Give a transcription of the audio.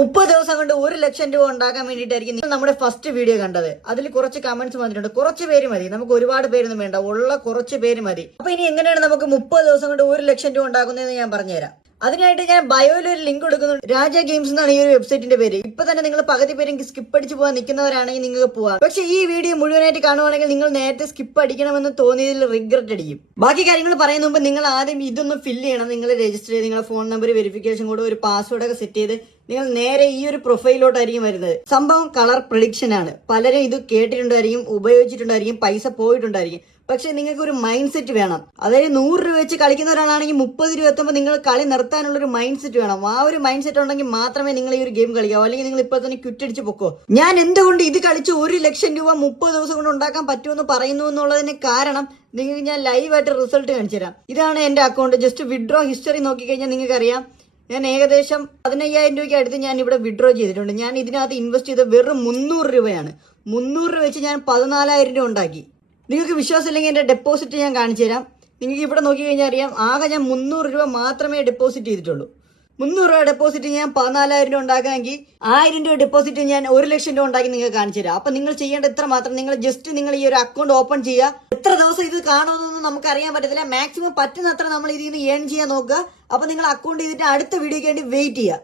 30 ദിവസം കൊണ്ട് 1 ലക്ഷം രൂപ ഉണ്ടാക്കാൻ വേണ്ടിയിട്ടായിരിക്കും നിങ്ങൾ നമ്മുടെ ഫസ്റ്റ് വീഡിയോ കണ്ടത്. അതിൽ കുറച്ച് കമന്റ്സ് വന്നിട്ടുണ്ട്. കുറച്ച് പേര് മതി, നമുക്ക് ഒരുപാട് പേരൊന്നും വേണ്ട, ഉള്ള കുറച്ച് പേര് മതി. അപ്പൊ ഇനി എങ്ങനെയാണ് നമുക്ക് 30 ദിവസം കൊണ്ട് 1 ലക്ഷം രൂപ ഉണ്ടാക്കുന്നതെന്ന് ഞാൻ പറഞ്ഞുതരാം. അതിനായിട്ട് ഞാൻ ബയോയിൽ ഒരു ലിങ്ക് കൊടുക്കുന്നുണ്ട്. രാജ ഗെയിംസ് എന്നാണ് ഈ ഒരു വെബ്സൈറ്റിന്റെ പേര്. ഇപ്പൊ തന്നെ നിങ്ങൾ പകുതി പേര് സ്കിപ്പ് അടിച്ച് പോകാൻ നിൽക്കുന്നവരാണെങ്കിൽ നിങ്ങൾക്ക് പോവാം. പക്ഷേ ഈ വീഡിയോ മുഴുവനായിട്ട് കാണുവാണെങ്കിൽ നിങ്ങൾ നേരത്തെ സ്കിപ്പ് അടിക്കണമെന്ന് തോന്നിയതിൽ റിഗ്രറ്റ് അടിക്കും. ബാക്കി കാര്യങ്ങൾ പറയുന്ന മുമ്പ് നിങ്ങൾ ആദ്യം ഇതൊന്ന് ഫില്ല് ചെയ്യണം. നിങ്ങൾ രജിസ്റ്റർ ചെയ്ത് നിങ്ങളുടെ ഫോൺ നമ്പർ, വെരിഫിക്കേഷൻ കോഡ്, ഒരു പാസ്വേഡ് ഒക്കെ സെറ്റ് ചെയ്ത് നിങ്ങൾ നേരെ ഈ ഒരു പ്രൊഫൈലോട്ടായിരിക്കും വരുന്നത്. സംഭവം കളർ പ്രിഡിക്ഷൻ ആണ്. പലരും ഇത് കേട്ടിട്ടുണ്ടായിരിക്കും, ഉപയോഗിച്ചിട്ടുണ്ടായിരിക്കും, പൈസ പോയിട്ടുണ്ടായിരിക്കും. പക്ഷെ നിങ്ങൾക്ക് ഒരു മൈൻഡ് സെറ്റ് വേണം. അതായത് 100 രൂപ വെച്ച് കളിക്കുന്ന ഒരാളാണെങ്കിൽ 30 രൂപ എത്തുമ്പോൾ നിങ്ങൾ കളി നിർത്താനുള്ള ഒരു മൈൻഡ് സെറ്റ് വേണം. ആ ഒരു മൈൻഡ് സെറ്റ് ഉണ്ടെങ്കിൽ മാത്രമേ നിങ്ങൾ ഈ ഒരു ഗെയിം കളിക്കാവൂ. അല്ലെങ്കിൽ നിങ്ങൾ ഇപ്പോൾ തന്നെ ക്വിറ്റടിച്ച് പൊക്കോ. ഞാൻ എന്തുകൊണ്ട് ഇത് കളിച്ച് 1 ലക്ഷം രൂപ 30 ദിവസം കൊണ്ട് ഉണ്ടാക്കാൻ പറ്റുമെന്ന് പറയുന്നു എന്നുള്ളതിന് കാരണം നിങ്ങൾക്ക് ഞാൻ ലൈവായിട്ട് റിസൾട്ട് കാണിച്ചു തരാം. ഇതാണ് എന്റെ അക്കൗണ്ട്. ജസ്റ്റ് വിഡ്രോ ഹിസ്റ്ററി നോക്കിക്കഴിഞ്ഞാൽ നിങ്ങൾക്ക് അറിയാം. ഞാൻ ഏകദേശം 15,000 രൂപയ്ക്ക് അടുത്ത് ഞാൻ ഇവിടെ വിഡ്രോ ചെയ്തിട്ടുണ്ട്. ഞാൻ ഇതിനകത്ത് ഇൻവെസ്റ്റ് ചെയ്ത വെറും 300 രൂപയാണ്. 300 രൂപ വെച്ച് ഞാൻ 14,000 രൂപ ഉണ്ടാക്കി. നിങ്ങൾക്ക് വിശ്വാസമില്ലെങ്കിൽ എൻ്റെ ഡെപ്പോസിറ്റ് ഞാൻ കാണിച്ചു തരാം. നിങ്ങൾക്ക് ഇവിടെ നോക്കിക്കഴിഞ്ഞാൽ അറിയാം. ആകെ ഞാൻ 300 രൂപ മാത്രമേ ഡെപ്പോസിറ്റ് ചെയ്തിട്ടുള്ളൂ. 300 രൂപ ഡെപ്പോസിറ്റ് ഞാൻ 14,000 രൂപ ഉണ്ടാക്കാമെങ്കിൽ 1000 രൂപ ഡെപ്പോസിറ്റ് ഞാൻ 1 ലക്ഷം രൂപ ഉണ്ടാക്കി നിങ്ങൾക്ക് കാണിച്ചു തരാം. അപ്പൊ നിങ്ങൾ ചെയ്യേണ്ട ഇത്ര മാത്രം. നിങ്ങൾ ജസ്റ്റ് നിങ്ങൾ ഈ ഒരു അക്കൗണ്ട് ഓപ്പൺ ചെയ്യുക. എത്ര ദിവസം ഇത് കാണുമെന്നൊന്നും നമുക്ക് അറിയാൻ പറ്റത്തില്ല. മാക്സിമം പറ്റുന്നത്ര നമ്മൾ ഇതിൽ നിന്ന് ഏൺ ചെയ്യാൻ നോക്കുക. അപ്പൊ നിങ്ങൾ അക്കൗണ്ട് ചെയ്തിട്ട് അടുത്ത വീഡിയോക്ക് വേണ്ടി വെയിറ്റ് ചെയ്യുക.